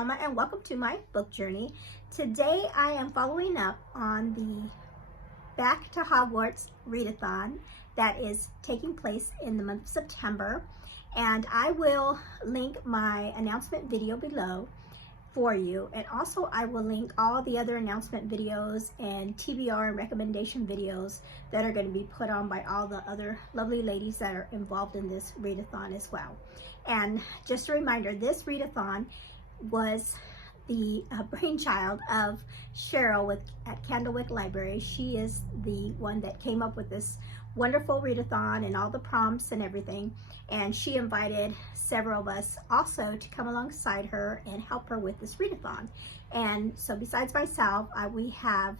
Selma and welcome to my book journey. Today I am following up on the Back to Hogwarts Readathon that is taking place in the month of September, and I will link my announcement video below for you, and also I will link all the other announcement videos and TBR and recommendation videos that are going to be put on by all the other lovely ladies that are involved in this readathon as well. And just a reminder, this readathon was the brainchild of Cheryl at Candlewick Library. She is the one that came up with this wonderful readathon and all the prompts and everything, and she invited several of us also to come alongside her and help her with this readathon. And so besides myself, we have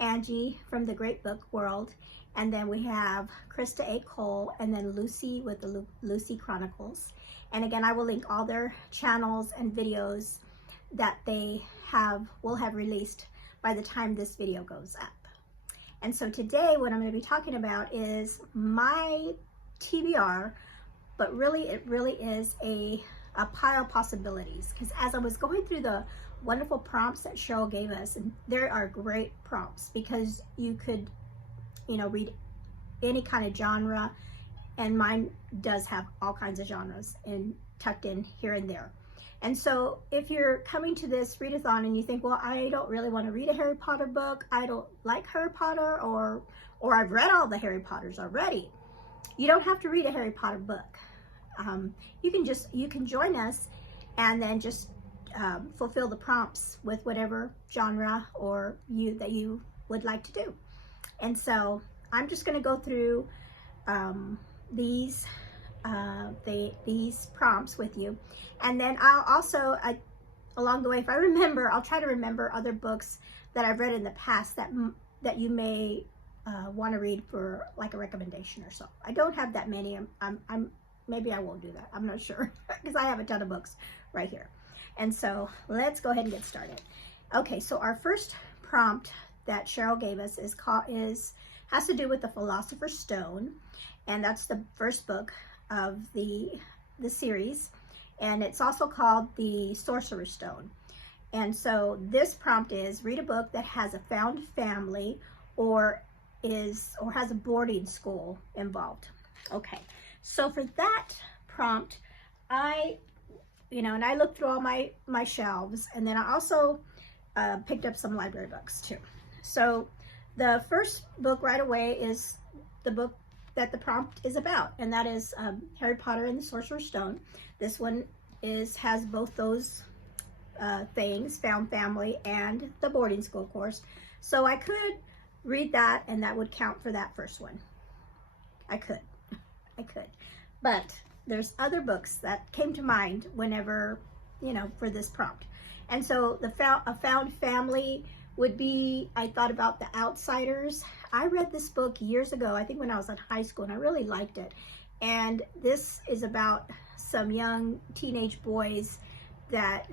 Angie from the Great Book World, and then we have Krista A. Cole, and then Lucy with the Lucy Chronicles. And again, I will link all their channels and videos that they will have released by the time this video goes up. And so today what I'm going to be talking about is my TBR, but really it really is a pile of possibilities, because as I was going through the wonderful prompts that Cheryl gave us, and there are great prompts because you could, read any kind of genre, and mine does have all kinds of genres and tucked in here and there. And so if you're coming to this readathon and you think, well, I don't really want to read a Harry Potter book, I don't like Harry Potter, or I've read all the Harry Potters already, you don't have to read a Harry Potter book. You can join us and then just fulfill the prompts with whatever genre that you would like to do. And so I'm just going to go through these prompts with you, and then I'll also along the way, if I remember, I'll try to remember other books that I've read in the past that you may want to read for like a recommendation or so. I don't have that many. Maybe I won't do that. I'm not sure because I have a ton of books right here. And so let's go ahead and get started. Okay, so our first prompt that Cheryl gave us has to do with the Philosopher's Stone, and that's the first book of the series, and it's also called the Sorcerer's Stone. And so this prompt is: read a book that has a found family or has a boarding school involved. Okay, so for that prompt, I looked through all my shelves, and then I also picked up some library books too. So the first book right away is the book that the prompt is about, and that is Harry Potter and the Sorcerer's Stone. This one has both those things, found family and the boarding school, of course. So I could read that, and that would count for that first one. I could. But there's other books that came to mind whenever, for this prompt. And so a found family would be, I thought about The Outsiders. I read this book years ago, I think when I was in high school, and I really liked it. And this is about some young teenage boys that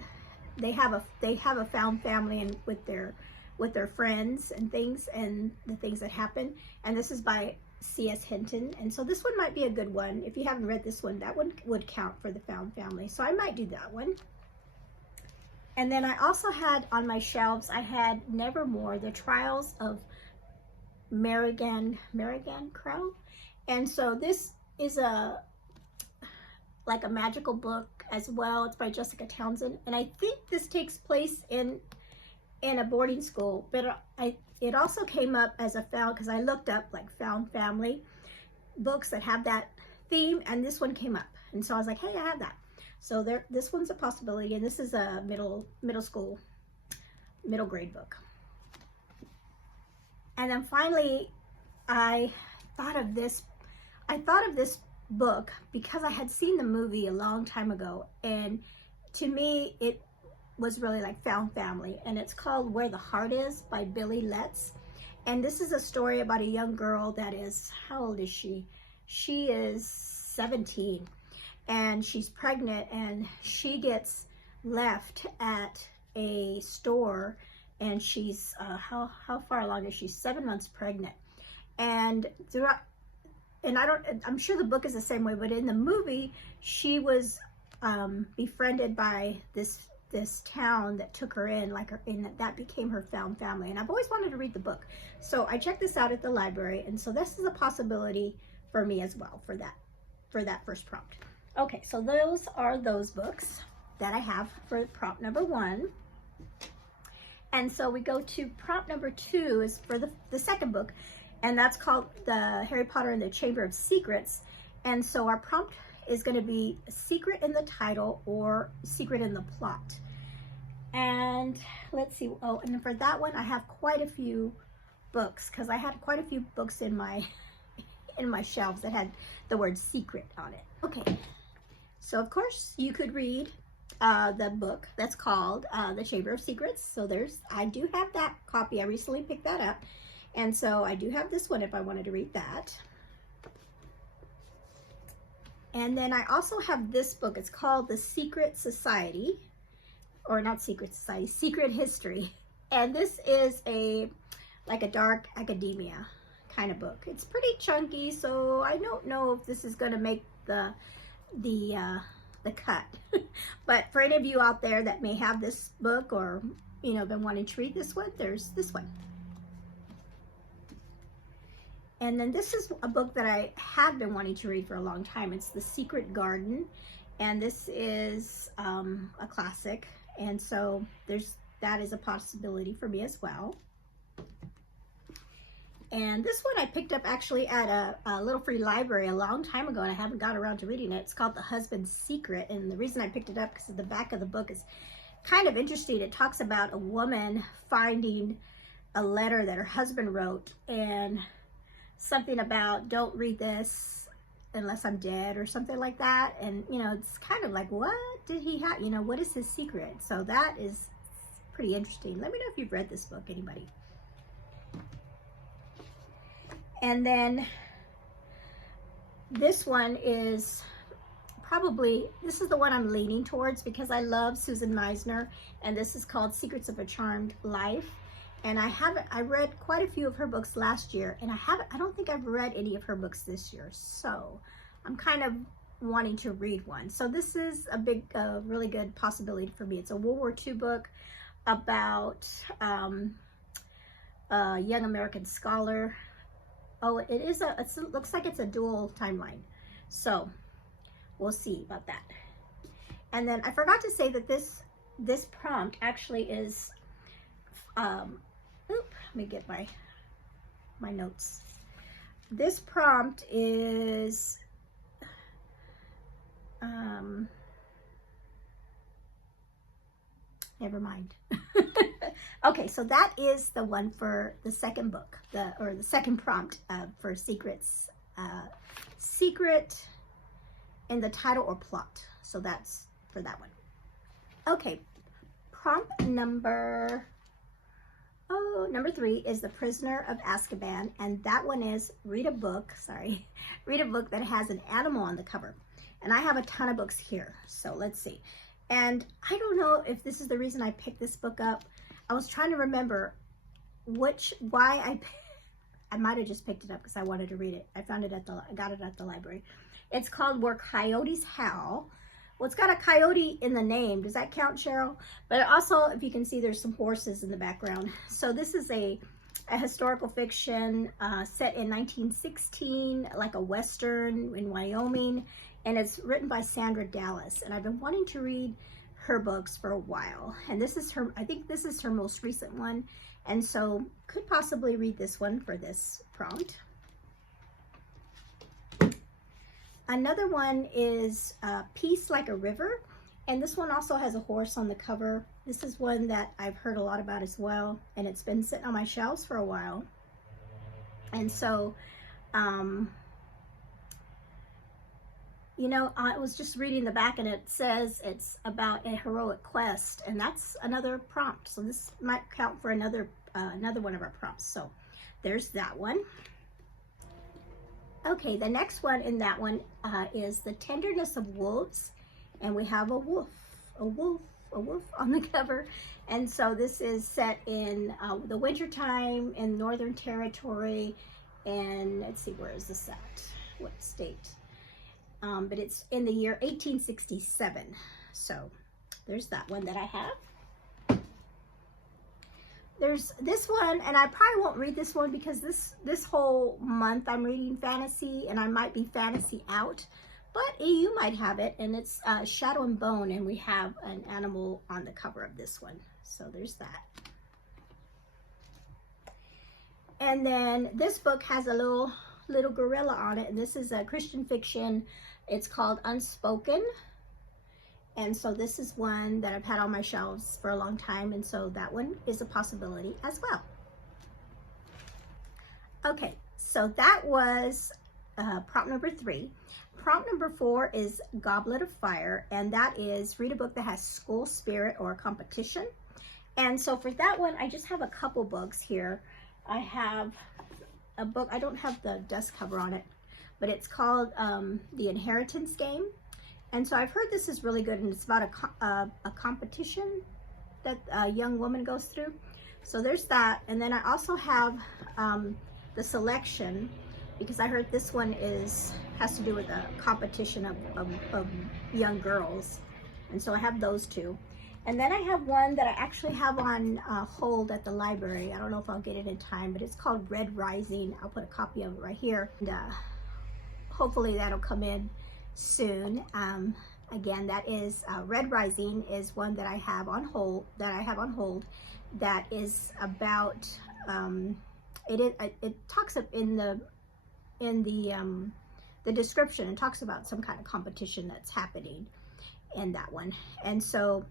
they have a found family and with their friends and things, and the things that happen. And this is by C.S. Hinton. And so this one might be a good one. If you haven't read this one, that one would count for the found family. So I might do that one. And then I also had on my shelves, I had Nevermore, The Trials of Marigan Crow. And so this is like a magical book as well. It's by Jessica Townsend. And I think this takes place in a boarding school, but it also came up as a found, because I looked up like found family books that have that theme, and this one came up. And so I was like, hey, I have that. So this one's a possibility, and this is a middle grade book. And then finally, I thought of this book because I had seen the movie a long time ago, and to me it was really like found family, and it's called Where the Heart Is by Billy Letts. And this is a story about a young girl that is, how old is she? She is 17. And she's pregnant, and she gets left at a store, and she's how far along is she? 7 months pregnant. And I'm sure the book is the same way, but in the movie she was befriended by this this town that took her in, like that became her found family. And I've always wanted to read the book. So I checked this out at the library, and so this is a possibility for me as well for that first prompt. Okay, so those are those books that I have for prompt number 1. And so we go to prompt number 2 is for the second book, and that's called the Harry Potter and the Chamber of Secrets. And so our prompt is going to be secret in the title or secret in the plot. And let's see, oh, and for that one I have quite a few books, because I had quite a few books in my shelves that had the word secret on it. Okay, so of course you could read the book that's called The Chamber of Secrets. So I do have that copy. I recently picked that up, and so I do have this one if I wanted to read that. And then I also have this book. It's called The Secret Society, or not Secret Society, Secret History. And this is like a dark academia kind of book. It's pretty chunky, so I don't know if this is going to make the cut. But for any of you out there that may have this book, or been wanting to read this one, there's this one. And then this is a book that I have been wanting to read for a long time. It's The Secret Garden, and this is a classic, and so that is a possibility for me as well. And this one I picked up actually at a little free library a long time ago, and I haven't got around to reading it. It's called The Husband's Secret, and the reason I picked it up because the back of the book is kind of interesting. It talks about a woman finding a letter that her husband wrote, and something about don't read this unless I'm dead or something like that. And it's kind of like, what did he have, what is his secret? So that is pretty interesting. Let me know if you've read this book, anybody. And then this one is this is the one I'm leaning towards because I love Susan Meisner, and this is called Secrets of a Charmed Life. And I read quite a few of her books last year, and I don't think I've read any of her books this year. So I'm kind of wanting to read one. So this is a really good possibility for me. It's a World War II book about a young American scholar. Oh, it looks like it's a dual timeline. So we'll see about that. And then I forgot to say that this prompt actually is, let me get my notes. This prompt is, never mind. Okay, so that is the one for the second book, the second prompt for secrets, secret in the title or plot. So that's for that one. Okay, prompt number 3 is The Prisoner of Azkaban, and that one is read a book that has an animal on the cover. And I have a ton of books here, so let's see. And I don't know if this is the reason I picked this book up. I was trying to remember why I might have just picked it up because I wanted to read it. I got it at the library. It's called Where Coyotes Howl. Well, it's got a coyote in the name. Does that count, Cheryl? But also, if you can see, there's some horses in the background. So this is a historical fiction set in 1916, like a Western in Wyoming. And it's written by Sandra Dallas. And I've been wanting to read her books for a while. And I think this is her most recent one. And so could possibly read this one for this prompt. Another one is Peace Like a River, and this one also has a horse on the cover. This is one that I've heard a lot about as well, and it's been sitting on my shelves for a while. And so, I was just reading the back, and it says it's about a heroic quest, and that's another prompt. So this might count for another one of our prompts. So there's that one. Okay, the next one in that one is The Tenderness of Wolves, and we have a wolf on the cover. And so this is set in the winter time in Northern Territory, and let's see, where is this at? What state? But it's in the year 1867. So there's that one that I have. There's this one, and I probably won't read this one because this whole month I'm reading fantasy, and I might be fantasy out, but you might have it, and it's Shadow and Bone, and we have an animal on the cover of this one. So there's that. And then this book has a little gorilla on it, and this is a Christian fiction. It's called Unspoken. And so this is one that I've had on my shelves for a long time, and so that one is a possibility as well. Okay, so that was prompt number 3. Prompt number 4 is Goblet of Fire, and that is read a book that has school spirit or competition. And so for that one, I just have a couple books here. I have a book, I don't have the dust cover on it, but it's called The Inheritance Game. And so I've heard this is really good, and it's about a competition that a young woman goes through. So there's that. And then I also have The Selection, because I heard this one has to do with a competition of young girls. And so I have those two. And then I have one that I actually have on hold at the library. I don't know if I'll get it in time, but it's called Red Rising. I'll put a copy of it right here. And hopefully that'll come in soon. Again, that is Red Rising is one that I have on hold. That is about it talks up in the description. It talks about some kind of competition that's happening in that one. And so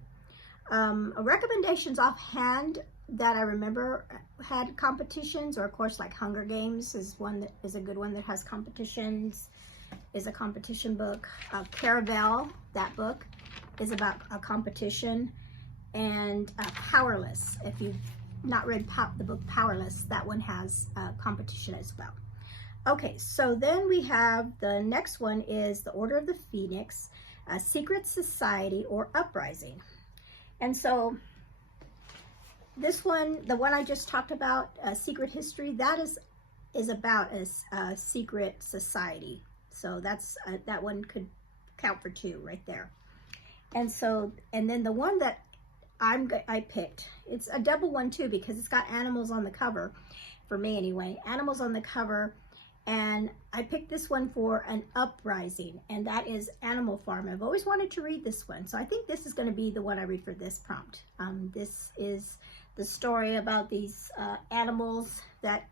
recommendations offhand that I remember had competitions, or of course like Hunger Games is one that is a good one that has competitions, is a competition book. Caravel, that book is about a competition. And Powerless, if you've not read the book Powerless, that one has competition as well. Okay, so then we have the next one is The Order of the Phoenix, a Secret Society or Uprising. And so this one, the one I just talked about, Secret History, that is about a secret society. So that's that one could count for 2 right there. And so, and then the one that I picked, it's a double one too, because it's got animals on the cover, for me anyway, animals on the cover. And I picked this one for an uprising, and that is Animal Farm. I've always wanted to read this one, so I think this is going to be the one I read for this prompt. This is the story about these animals that,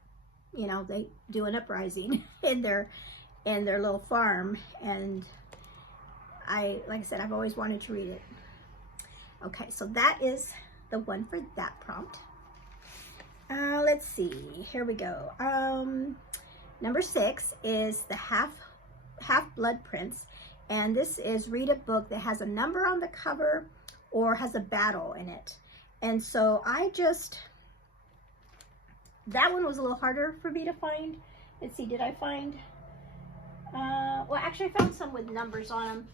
you know, they do an uprising in their little farm, and like I said, I've always wanted to read it. Okay, so that is the one for that prompt. Let's see, here we go. Number 6 is the Half-Blood Prince, and this is read a book that has a number on the cover or has a battle in it. And so that one was a little harder for me to find. Let's see, did I find, well actually I found some with numbers on them,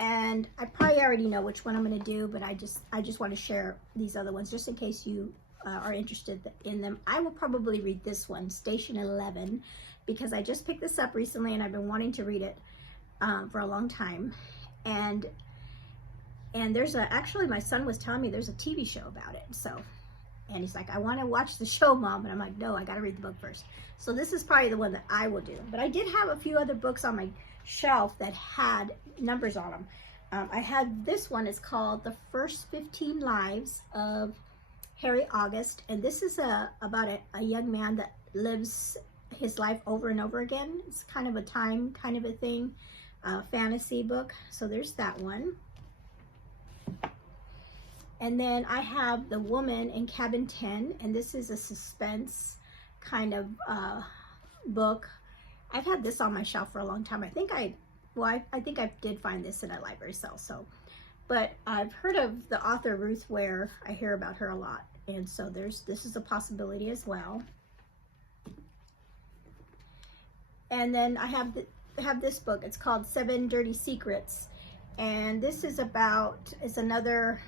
and I probably already know which one I'm going to do, but I just want to share these other ones just in case you are interested in them. I will probably read this one, Station 11, because I just picked this up recently and I've been wanting to read it for a long time. And there's actually my son was telling me there's a TV show about it. So, and he's like, I want to watch the show, Mom. And I'm like, no, I got to read the book first. So this is probably the one that I will do. But I did have a few other books on my shelf that had numbers on them. I had this one. It's called The First 15 Lives of Harry August, and this is about a young man that lives his life over and over again. It's kind of a time kind of a thing, fantasy book. So there's that one. And then I have The Woman in Cabin 10, and this is a suspense kind of book. I've had this on my shelf for a long time. I think I did find this in a library sale. So, but I've heard of the author Ruth Ware. I hear about her a lot. And so this is a possibility as well. And then I have this book. It's called 7 Dirty Secrets. And this is it's another,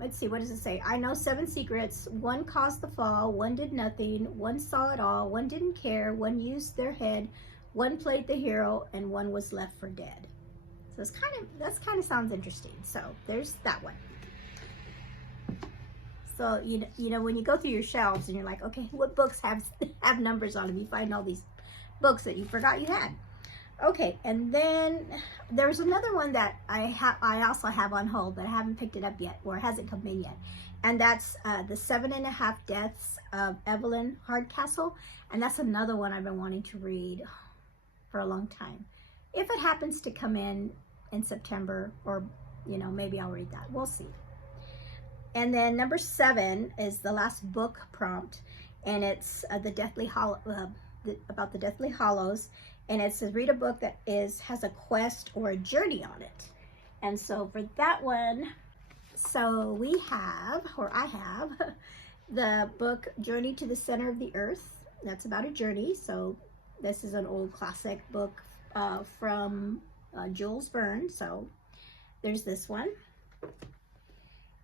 let's see, what does it say? I know 7 secrets. 1 caused the fall, 1 did nothing, 1 saw it all, 1 didn't care, 1 used their head, one played the hero, and one was left for dead. So it's that kind of sounds interesting. So there's that one. So you know when you go through your shelves and you're like, okay, what books have numbers on them? You find all these books that you forgot you had. Okay, and then there's another one that I also have on hold, but I haven't picked it up yet, or it hasn't come in yet, and that's the 7.5 Deaths of Evelyn Hardcastle, and that's another one I've been wanting to read for a long time. If it happens to come in September, or you know, maybe I'll read that. We'll see. And then number 7 is the last book prompt, and it's the Deathly Hallows, about the Deathly Hallows. And it says read a book that has a quest or a journey on it. And so for that one, so I have the book Journey to the Center of the Earth. That's about a journey. So this is an old classic book from Jules Verne. So there's this one.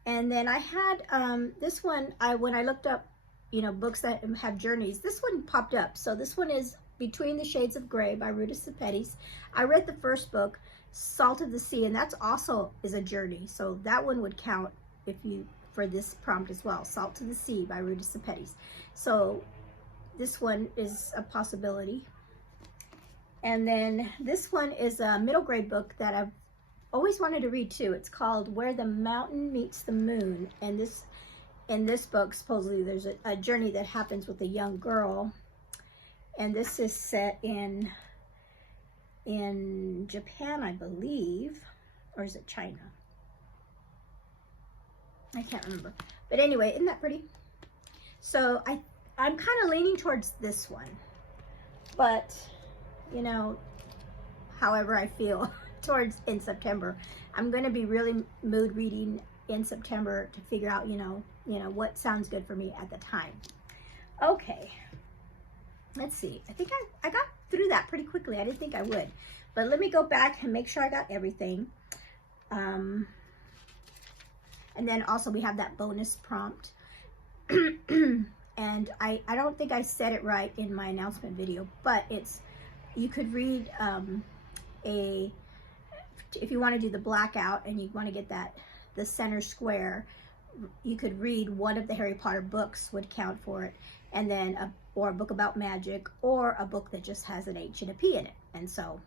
And then I had this one, when I looked up, you know, books that have journeys, this one popped up. So this one is Between the Shades of Grey by Readathon. I read the first book, Salt of the Sea, and that's also is a journey. So that one would count for this prompt as well. Salt of the Sea by Readathon. So this one is a possibility. And then this one is a middle grade book that I've always wanted to read too. It's called Where the Mountain Meets the Moon. And in this book, supposedly there's a journey that happens with a young girl. And this is set in Japan, I believe, or is it China? I can't remember. But anyway, isn't that pretty? So I'm kind of leaning towards this one. But, you know, however I feel in September, I'm going to be really mood reading in September to figure out, you know, what sounds good for me at the time. Okay. Let's see. I think I got through that pretty quickly. I didn't think I would. But let me go back and make sure I got everything. And then also we have that bonus prompt. And I don't think I said it right in my announcement video, but you could read if you want to do the blackout and you want to get the center square, you could read one of the Harry Potter books would count for it. And then or a book about magic, or a book that just has an H and a P in it. And so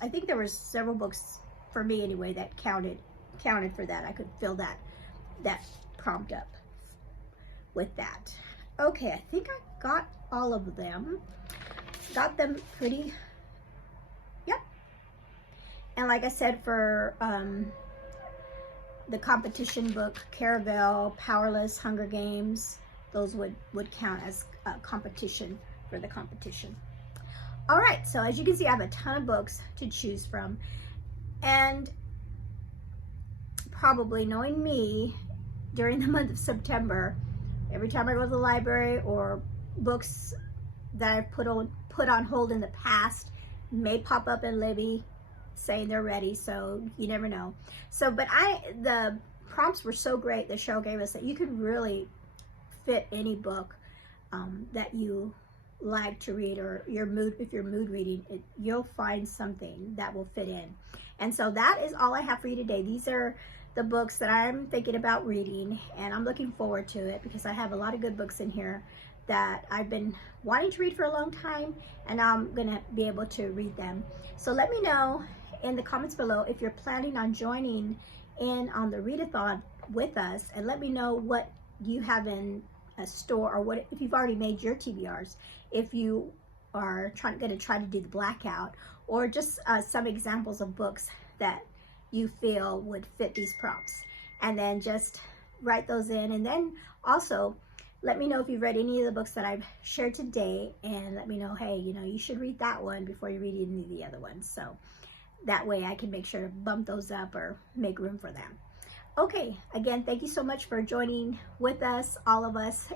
I think there was several books for me anyway that counted for that. I could fill that prompt up with that. Okay, I think I got all of them. Got them pretty, yep. And like I said, for the competition book, Caravel, Powerless, Hunger Games, those would count as competition for the competition. All right, so as you can see, I have a ton of books to choose from, and probably knowing me, during the month of September, every time I go to the library, or books that I've put on hold in the past may pop up in Libby saying they're ready, so you never know. So, but the prompts were so great that Cheryl gave us that you could really fit any book that you like to read, or if you're mood reading, you'll find something that will fit in. And so that is all I have for you today. These are the books that I'm thinking about reading, and I'm looking forward to it because I have a lot of good books in here that I've been wanting to read for a long time, and I'm gonna be able to read them. So let me know in the comments below if you're planning on joining in on the Readathon with us, and let me know what you have in a store, or what if you've already made your TBRs, if you are going to try to do the blackout, or just some examples of books that you feel would fit these prompts, and then just write those in. And then also let me know if you've read any of the books that I've shared today, and let me know, hey, you know, you should read that one before you read any of the other ones, so that way I can make sure to bump those up or make room for them. Okay, again, thank you so much for joining with us, all of us,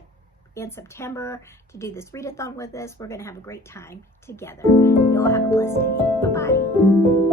in September to do this readathon with us. We're going to have a great time together. You all have a blessed day. Bye-bye.